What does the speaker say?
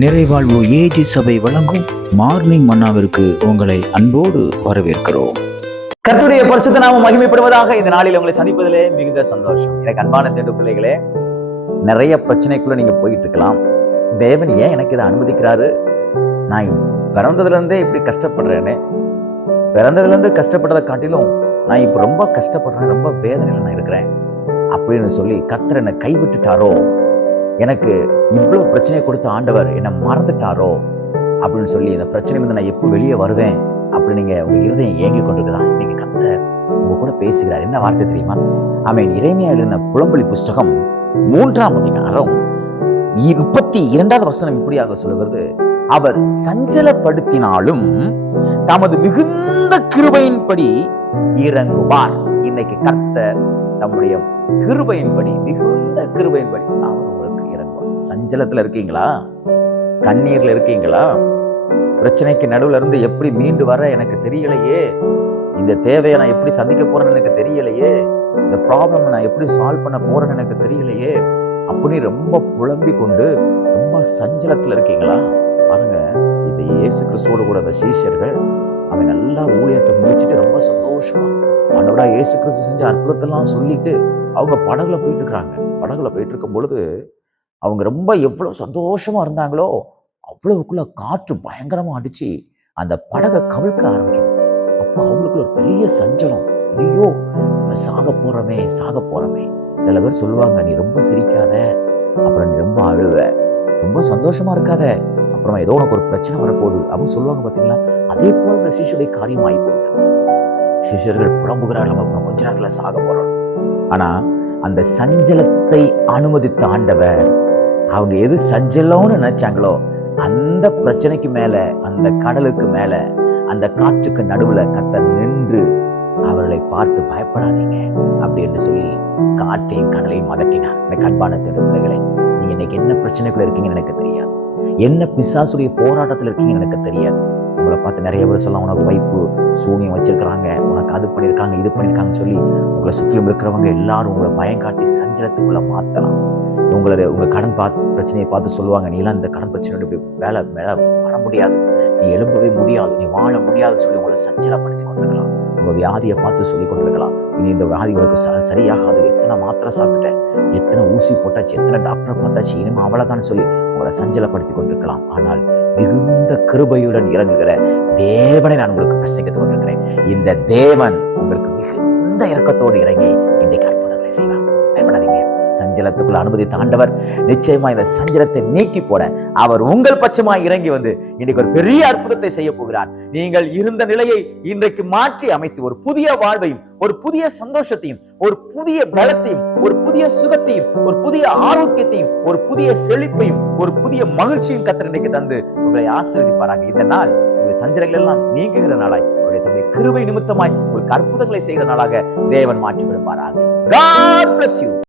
நிறைவாழ்வு AG சபை வழங்கும் morning மன்னாவிற்கு உங்களை அன்போடு வரவேற்கிறோம். கர்த்தருடைய பரிசுத்த நாமம் மகிமைப்படுவதாக. இந்த நாளில் உங்களை சந்திப்பதிலே மிகுந்த சந்தோஷம். எனக்கு அன்பான தேடு பிள்ளைகளே, நிறைய பிரச்சனைக்குள்ள நீங்க போயிட்டு இருக்கலாம். தேவன் ஏன் எனக்கு இதை அனுமதிக்கிறாரு? நான் பிறந்ததுல இருந்தே இப்படி கஷ்டப்படுறேனே, பிறந்ததுல இருந்து கஷ்டப்பட்டதை காட்டிலும் நான் இப்ப ரொம்ப கஷ்டப்படுறேன், ரொம்ப வேதனையில நான் இருக்கிறேன் அப்படின்னு சொல்லி கர்த்தர் என்னை கைவிட்டுட்டாரோ, எனக்கு இவ்வளவு பிரச்சனையை கொடுத்த ஆண்டவர் என்னை மறந்துட்டாரோ அப்படின்னு சொல்லி இந்த பிரச்சனையிலிருந்து நான் எப்போ வெளியே வருவேன் அப்படின்னு நீங்க உங்க இருதயம் ஏங்கி கொண்டிருக்குதான். இன்னைக்கு கர்த்தர் உங்க கூட பேசுகிறார். என்ன வார்த்தை தெரியுமா? ஆமென். எரேமியா எழுதின புலம்பலி புஸ்தகம் 3ஆம் அதிகாரம் 32வது வசனம் இப்படியாக சொல்லுகிறது, அவர் சஞ்சலப்படுத்தினாலும் தமது மிகுந்த கிருபையின்படி இறங்குவார். இன்னைக்கு கர்த்தர் தம்முடைய கிருபையின்படி, மிகுந்த கிருபையின்படி அவர் உங்களுக்கு இறங்குவார். சஞ்சலத்துல இருக்கீங்களா? கண்ணீர்ல இருக்கீங்களா? பிரச்சனைக்கு நடுவுல இருந்து எப்படி மீண்டு வர எனக்கு தெரியலையே, இந்த தேவையை நான் எப்படி சந்திக்க போறேன்னு எனக்கு தெரியலையே, இந்த ப்ராப்ளம் நான் எப்படி சால்வ் பண்ண போறேன்னு எனக்கு தெரியலையே அப்படி ரொம்ப புலம்பி கொண்டு ரொம்ப சஞ்சலத்துல இருக்கீங்களா? பாருங்க, இது இயேசு கிறிஸ்துவோடு கூட அந்த சீஷர்கள் அவன் நல்லா ஊழியத்தை முடிச்சுட்டு ரொம்ப சந்தோஷமா ஆண்டவரா இயேசு கிறிஸ்து செஞ்ச அற்புதத்தெல்லாம் சொல்லிட்டு அவங்க படகுல போயிட்டு இருக்கிறாங்க. படகுல போயிட்டு இருக்கும் பொழுது அவங்க ரொம்ப எவ்வளவு சந்தோஷமா இருந்தாங்களோ அவ்வளவுக்குள்ள காற்று பயங்கரமா அடிச்சு அந்த படகை கவிழ்க்க ஆரம்பிக்குது. அப்போ அவங்களுக்கு ஒரு பெரிய சஞ்சலம். ஐயோ, நம்ம சாக போறோமே. சில பேர் சொல்லுவாங்க, நீ ரொம்ப சிரிக்காத, அப்புறம் நீ ரொம்ப அழுவ, ரொம்ப சந்தோஷமா இருக்காத, அப்புறம் ஏதோ உனக்கு ஒரு பிரச்சனை வரப்போகுது அப்படின்னு சொல்லுவாங்க. பாத்தீங்களா? அதே போல இந்த சிஷ்யருடைய காரியம் ஆகி போயிட்டு, சிஷ்யர்கள் புலம்புகிறார், நம்ம கொஞ்ச நேரத்துல சாக போறோம். ஆனா அந்த சஞ்சலத்தை அனுமதித்த ஆண்டவர், அவங்க எது சஞ்சலம்னு நினைச்சாங்களோ அந்த பிரச்சனைக்கு மேல, அந்த கடலுக்கு மேல, அந்த காற்றுக்கு நடுவுல கர்த்தர் நின்று அவர்களை பார்த்து பயப்படாதீங்க அப்படின்னு சொல்லி காற்றையும் கடலையும் அதட்டினார். எனக்கு அன்பான பிள்ளைகளே, நீங்க இன்னைக்கு என்ன பிரச்சனைக்குள்ள இருக்கீங்கன்னு எனக்கு தெரியாது, என்ன பிசாசுடைய போராட்டத்துல இருக்கீங்கன்னு எனக்கு தெரியாது. உங்களை பார்த்து நிறைய பேர் சொல்லலாம், உனக்கு வைப்பு சூனியம் வச்சிருக்கிறாங்க, உனக்கு அது பண்ணியிருக்காங்க, இது பண்ணியிருக்காங்கன்னு சொல்லி உங்களை சுற்றிலும் இருக்கிறவங்க எல்லாரும் உங்களை பயம் காட்டி சஞ்சலத்துக்குள்ள மாற்றலாம். உங்க கடன் பிரச்சனையை பார்த்து சொல்லுவாங்க, நீ எல்லாம் இந்த கடன் பிரச்சனையோட இப்படி மேல வர முடியாது, நீ எழும்பவே முடியாது, நீ வாழ முடியாதுன்னு சொல்லி உங்களை சஞ்சலப்படுத்தி கொண்டிருக்கலாம். உங்க வியாதியை பார்த்து சொல்லி கொண்டிருக்கலாம், இனி இந்த வியாதி உனக்கு சரியாகாது, எத்தனை மாத்திரை சாப்பிட்டுட்டேன், எத்தனை ஊசி போட்டாச்சு, எத்தனை டாக்டர் பார்த்தாச்சு, இனிமே அவ்வளவுதான் சொல்லி உங்களை சஞ்சலப்படுத்தி கொண்டிருக்கலாம். ஆனால் மிகுந்த கிருபையுடன் இறங்குகிற தேவனை நான் உங்களுக்கு பிரசங்கித்துக் கொண்டிருக்கிறேன். இந்த தேவன் உங்களுக்கு மிகுந்த இரக்கத்தோடு இறங்கி இன்றைக்கு அற்புதங்களை செய்வார். பயப்படாதீங்க. சஞ்சலத்துக்குள்ள அனுமதித்த ஆண்டவர் நிச்சயமா இந்த சஞ்சலத்தை நீக்கி போட அவர் உங்கள் பட்சமாய் இறங்கி வந்து இன்றைக்கு ஒரு பெரிய அற்புதத்தை செய்ய போகிறார். நீங்கள் இருந்த நிலையை இன்றைக்கு மாற்றி அமைத்து ஒரு புதிய வாழ்வையும், ஒரு புதிய சந்தோஷத்தையும், ஒரு புதிய பலத்தையும், ஒரு புதிய சுகத்தையும், ஒரு புதிய ஆரோக்கியத்தையும், ஒரு புதிய செழிப்பையும், ஒரு புதிய மகிழ்ச்சியும் கர்த்தர் இன்றைக்கு தந்து உங்களை ஆசீர்வதிப்பாராக. இந்த நாள் உங்கள் சஞ்சலங்கள் எல்லாம் நீங்குகிற நாளாய், தம்முடைய கிருபை நிமித்தமாய் உங்களுக்கு அற்புதங்களை செய்கிற நாளாக தேவன் மாற்றி விடுவாராக. God bless you.